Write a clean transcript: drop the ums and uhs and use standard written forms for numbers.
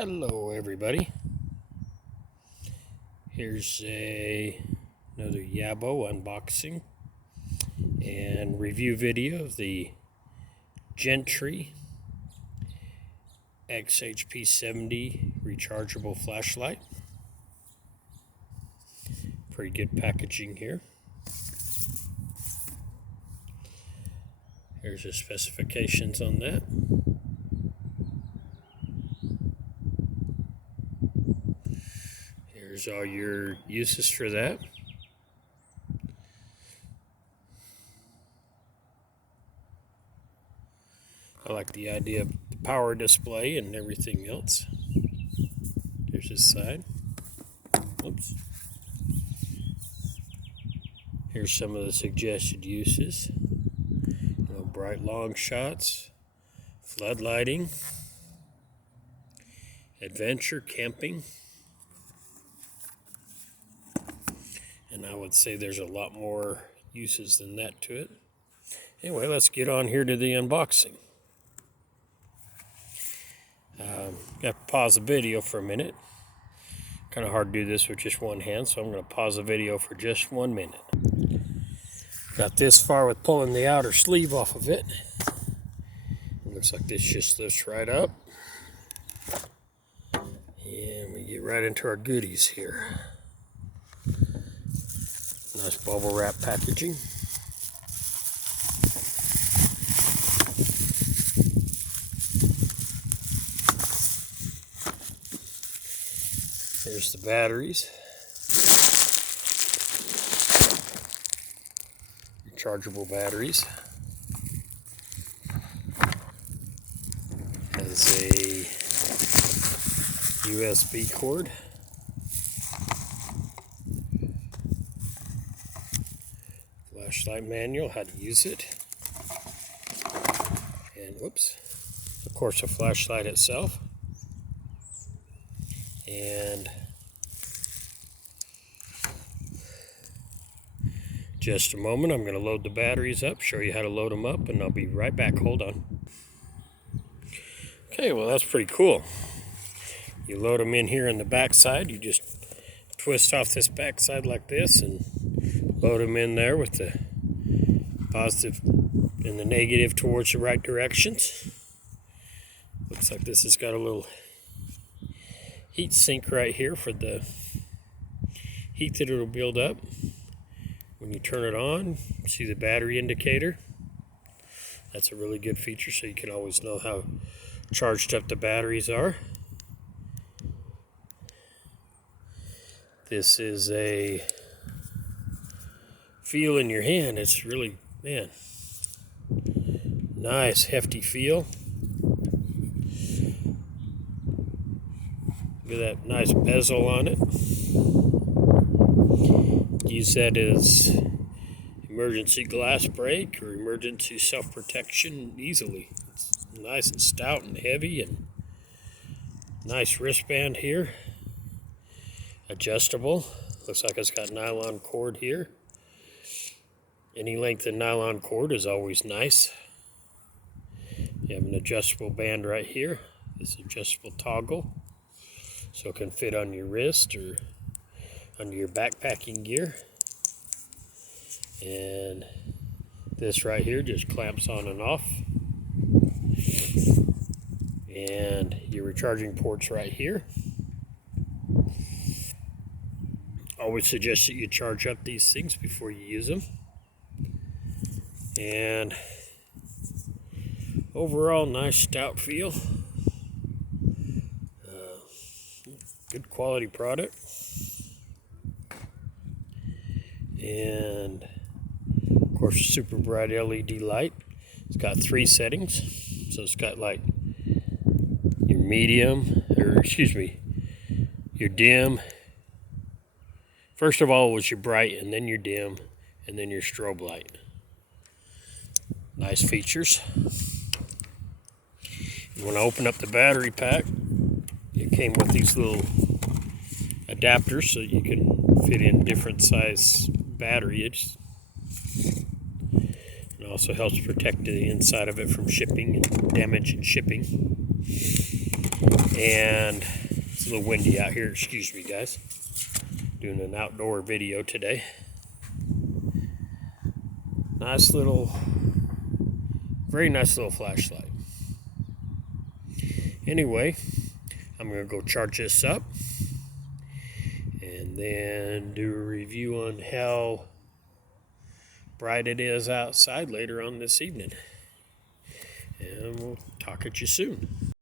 Hello everybody. Here's another Yabo unboxing and review video of the Grentay XHP70 rechargeable flashlight. Pretty good packaging here. Here's the specifications on that. Here's all your uses for that. I like the idea of the power display and everything else. Here's this side. Oops. Here's some of the suggested uses. Bright long shots, flood lighting, adventure camping. And I would say there's a lot more uses than that to it. Anyway, let's get on here to the unboxing. Got to pause the video for a minute. Kind of hard to do this with just one hand, so I'm going to pause the video for just 1 minute. Got this far with pulling the outer sleeve off of it. It looks like this just lifts right up. And we get right into our goodies here. Nice bubble wrap packaging. Here's the batteries. Rechargeable batteries. Has a USB cord. Flashlight manual, how to use it. And whoops. Of course, a flashlight itself. And just a moment, I'm going to load the batteries up, show you how to load them up, and I'll be right back. Hold on. Okay, well, that's pretty cool. You load them in here in the back side. You just twist off this back side like this and load them in there with the positive and the negative towards the right directions. Looks like this has got a little heat sink right here for the heat that it'll build up. When you turn it on, see the battery indicator. That's a really good feature, so you can always know how charged up the batteries are. This is a feel in your hand. It's really, man, nice, hefty feel. Look at that nice bezel on it. Use that as emergency glass break or emergency self-protection easily. It's nice and stout and heavy, and nice wristband here. Adjustable. Looks like it's got nylon cord here. Any length of nylon cord is always nice. You have an adjustable band right here. This adjustable toggle, so it can fit on your wrist or under your backpacking gear. And this right here just clamps on and off. And your recharging ports right here. Always suggest that you charge up these things before you use them. And overall, nice stout feel. Good quality product. And of course, super bright LED light. It's got 3 settings. So it's got like your medium, or excuse me, your dim. First of all was your bright, and then your dim, and then your strobe light. Nice features. And when I open up the battery pack, it came with these little adapters so you can fit in different size batteries. It also helps protect the inside of it from shipping and damage and shipping. And it's a little windy out here. Excuse me, guys. Doing an outdoor video today. Nice little, very nice little flashlight. Anyway, I'm going to go charge this up and then do a review on how bright it is outside later on this evening. And we'll talk at you soon.